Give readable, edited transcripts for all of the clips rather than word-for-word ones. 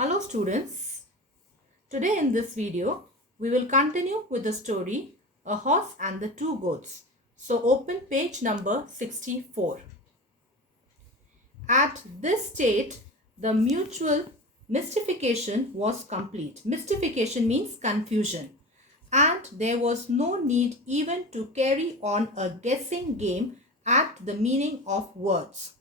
Hello students, today in this video we will continue with the story A Horse and the Two Goats. So open page number 64. At this state the mutual mystification was complete. Mystification means confusion, and there was no need even to carry on a guessing game at the meaning of words.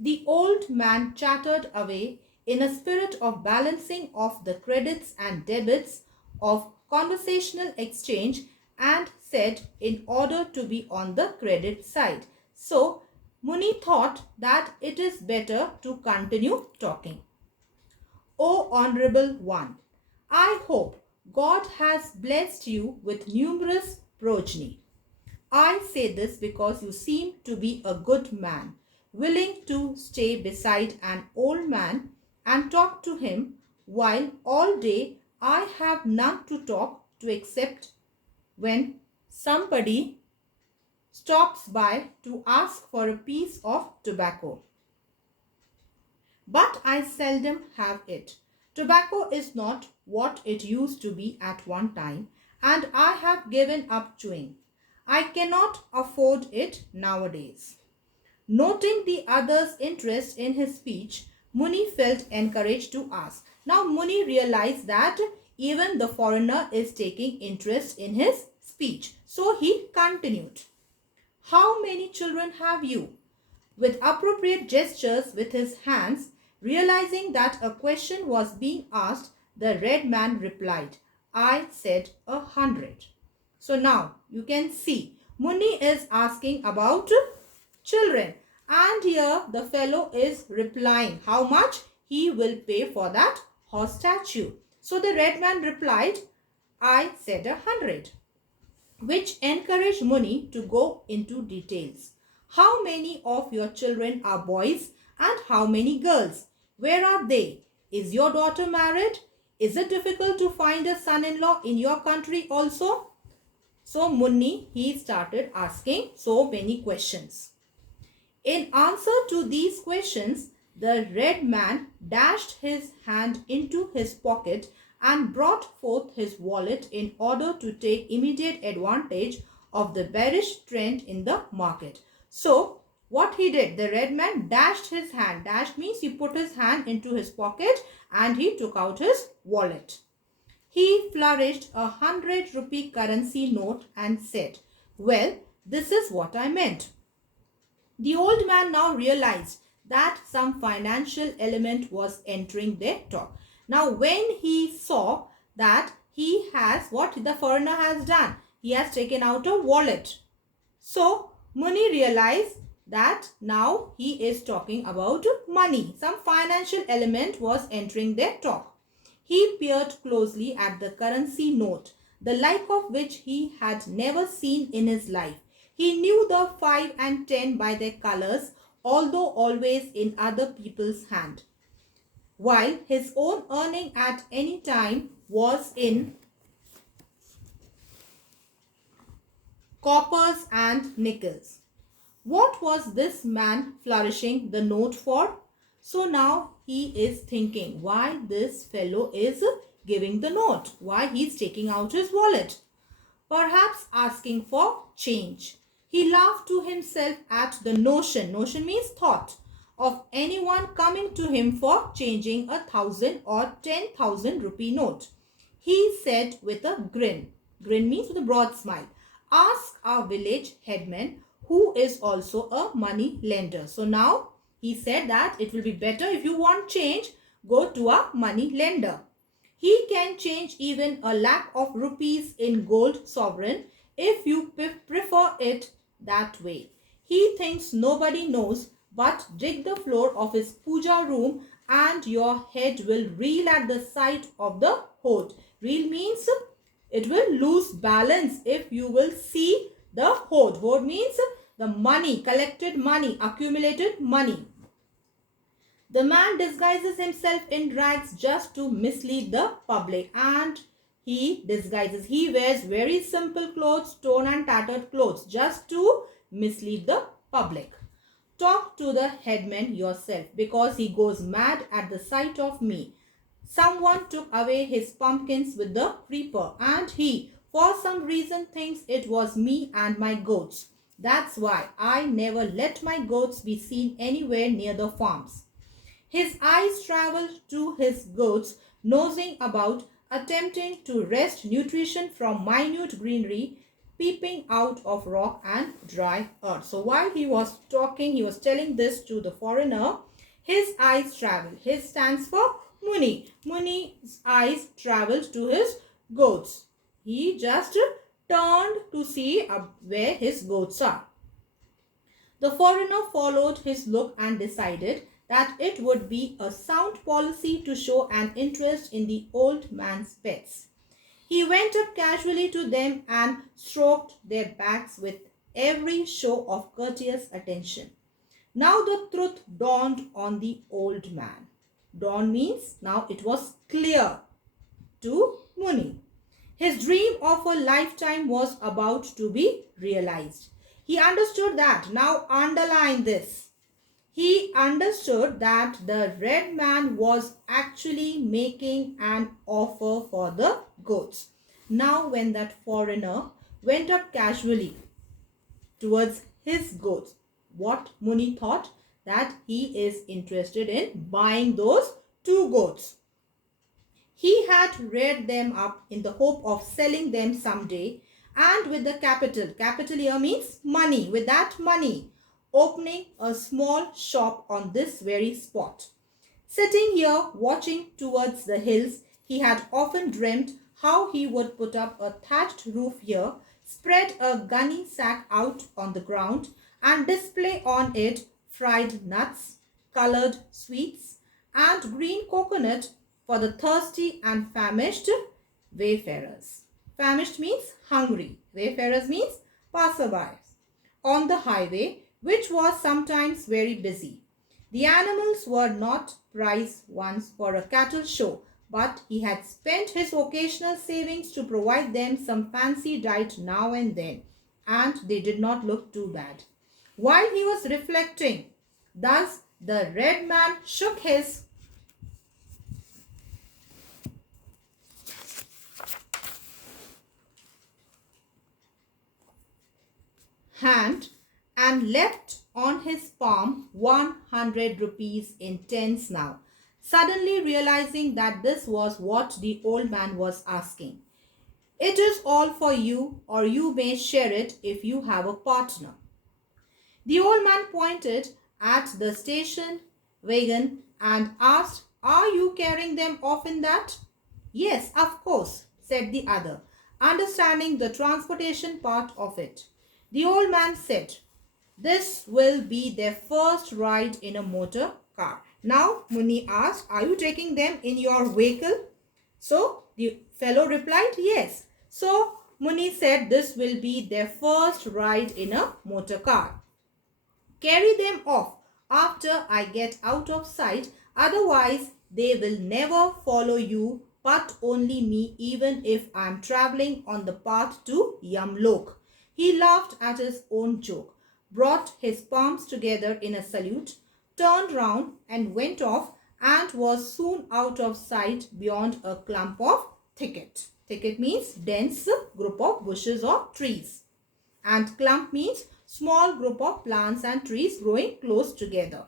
The old man chattered away in a spirit of balancing of the credits and debits of conversational exchange and said in order to be on the credit side. So Mooney thought that it is better to continue talking. O Honorable One, I hope God has blessed you with numerous progeny. I say this because you seem to be a good man, willing to stay beside an old man and talk to him, while all day I have none to talk to except when somebody stops by to ask for a piece of tobacco. But I seldom have it. Tobacco is not what it used to be at one time, and I have given up chewing. I cannot afford it nowadays. Noting the other's interest in his speech, Mooney felt encouraged to ask. Now Mooney realized that even the foreigner is taking interest in his speech. So he continued. How many children have you? With appropriate gestures with his hands, realizing that a question was being asked, the red man replied, I said 100. So now you can see Mooney is asking about children, and here the fellow is replying how much he will pay for that horse statue. So the red man replied, I said 100, which encouraged Mooney to go into details. How many of your children are boys and how many girls? Where are they? Is your daughter married? Is it difficult to find a son-in-law in your country also? So Mooney, he started asking so many questions. In answer to these questions, the red man dashed his hand into his pocket and brought forth his wallet in order to take immediate advantage of the bearish trend in the market. So what he did, the red man dashed his hand. Dashed means he put his hand into his pocket and he took out his wallet. He flourished a 100-rupee currency note and said, well, this is what I meant. The old man now realized that some financial element was entering their talk. Now when he saw that he has, what the foreigner has done, he has taken out a wallet. So Mooney realized that now he is talking about money. Some financial element was entering their talk. He peered closely at the currency note, the like of which he had never seen in his life. He knew the 5 and 10 by their colors, although always in other people's hand, while his own earning at any time was in coppers and nickels. What was this man flourishing the note for? So now he is thinking why this fellow is giving the note, why he is taking out his wallet. Perhaps asking for change. He laughed to himself at the notion means thought, of anyone coming to him for changing 1,000 or 10,000 rupee note. He said with a grin means with a broad smile, ask our village headman, who is also a money lender. So now he said that it will be better if you want change, go to a money lender. He can change even 1,00,000 of rupees in gold sovereign if you prefer it that way. He thinks nobody knows, but dig the floor of his puja room and your head will reel at the sight of the hoard. Reel means it will lose balance if you will see the hoard. Hoard means the money, collected money, accumulated money. The man disguises himself in rags just to mislead the public, and he wears very simple clothes, torn and tattered clothes, just to mislead the public. Talk to the headman yourself, because he goes mad at the sight of me. Someone took away his pumpkins with the reaper, and he, for some reason, thinks it was me and my goats. That's why I never let my goats be seen anywhere near the farms. His eyes traveled to his goats, nosing about, attempting to wrest nutrition from minute greenery peeping out of rock and dry earth. So while he was talking, he was telling this to the foreigner, his eyes traveled. His stands for Mooney. Mooney's eyes traveled to his goats. He just turned to see where his goats are. The foreigner followed his look and decided that it would be a sound policy to show an interest in the old man's pets. He went up casually to them and stroked their backs with every show of courteous attention. Now the truth dawned on the old man. Dawn means now it was clear to Mooney. His dream of a lifetime was about to be realized. He understood that. Now underline this. He understood that the red man was actually making an offer for the goats. Now when that foreigner went up casually towards his goats, what Mooney thought? That he is interested in buying those 2 goats. He had reared them up in the hope of selling them someday, and with the capital here means money, with that money, opening a small shop on this very spot. Sitting here watching towards the hills, he had often dreamt how he would put up a thatched roof here, spread a gunny sack out on the ground, and display on it fried nuts, colored sweets, and green coconut for the thirsty and famished wayfarers. Famished means hungry. Wayfarers means passerbys. On the highway, which was sometimes very busy. The animals were not prize ones for a cattle show, but he had spent his occasional savings to provide them some fancy diet now and then, and they did not look too bad. While he was reflecting, thus the red man shook his hand and left on his palm 100 rupees in tens now, suddenly realizing that this was what the old man was asking. It is all for you, or you may share it if you have a partner. The old man pointed at the station wagon and asked, "Are you carrying them off in that?" "Yes, of course," said the other, understanding the transportation part of it. The old man said, "This will be their first ride in a motor car." Now Mooney asked, "Are you taking them in your vehicle?" So the fellow replied, "Yes." So Mooney said, "This will be their first ride in a motor car. Carry them off after I get out of sight, otherwise they will never follow you but only me, even if I am traveling on the path to Yamlok." He laughed at his own joke, brought his palms together in a salute, turned round and went off, and was soon out of sight beyond a clump of thicket. Thicket means dense group of bushes or trees, and clump means small group of plants and trees growing close together.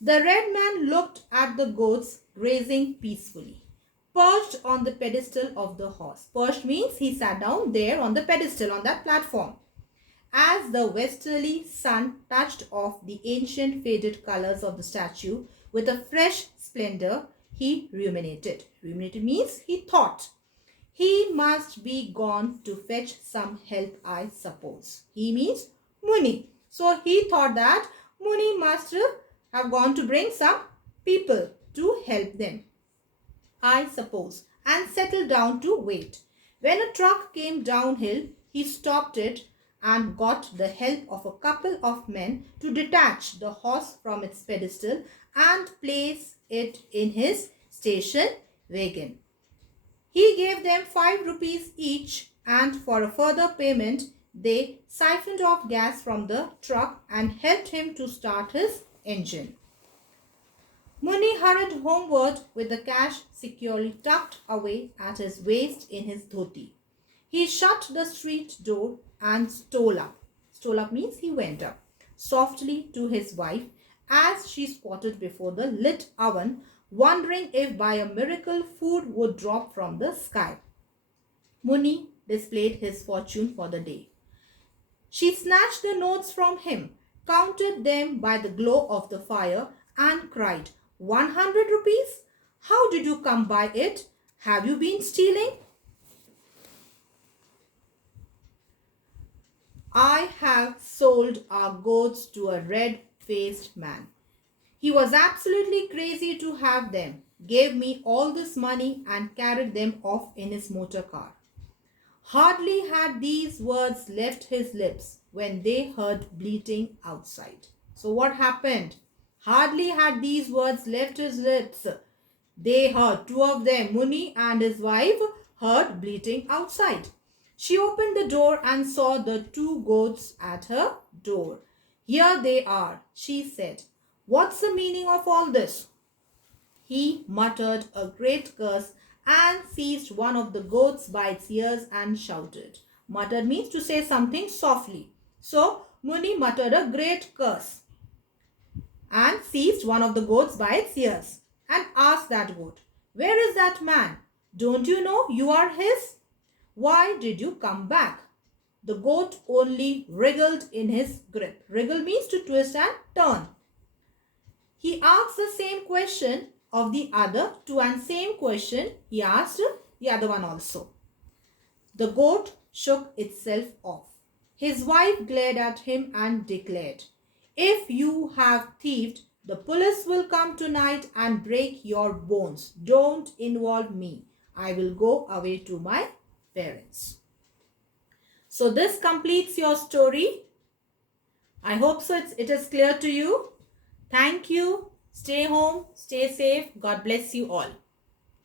The red man looked at the goats grazing peacefully, perched on the pedestal of the horse. Perched means he sat down there on the pedestal, on that platform. As the westerly sun touched off the ancient faded colors of the statue with a fresh splendor, he ruminated. Ruminated means he thought. He must be gone to fetch some help, I suppose. He means Mooney. So he thought that Mooney must have gone to bring some people to help them, I suppose, and settled down to wait. When a truck came downhill, he stopped it and got the help of a couple of men to detach the horse from its pedestal and place it in his station wagon. He gave them 5 rupees each, and for a further payment, they siphoned off gas from the truck and helped him to start his engine. Mooney hurried homeward with the cash securely tucked away at his waist in his dhoti. He shut the street door and stole up. Stole up means he went up softly to his wife as she squatted before the lit oven, wondering if by a miracle food would drop from the sky. Mooney displayed his fortune for the day. She snatched the notes from him, counted them by the glow of the fire, and cried, 100 rupees? How did you come by it? Have you been stealing? I have sold our goats to a red-faced man. He was absolutely crazy to have them, gave me all this money and carried them off in his motor car. Hardly had these words left his lips when they heard bleating outside. So what happened? Hardly had these words left his lips. They heard, two of them, Mooney and his wife, heard bleating outside. She opened the door and saw the two goats at her door. Here they are, she said. What's the meaning of all this? He muttered a great curse and seized one of the goats by its ears and shouted. Muttered means to say something softly. So Mooney muttered a great curse and seized one of the goats by its ears and asked that goat, where is that man? Don't you know you are his? Why did you come back? The goat only wriggled in his grip. Wriggle means to twist and turn. He asked the same question of the other two and same question he asked the other one also. The goat shook itself off. His wife glared at him and declared, if you have thieved, the police will come tonight and break your bones. Don't involve me. I will go away to my parents. So this completes your story. I hope so it is clear to you. Thank you. Stay home. Stay safe. God bless you all.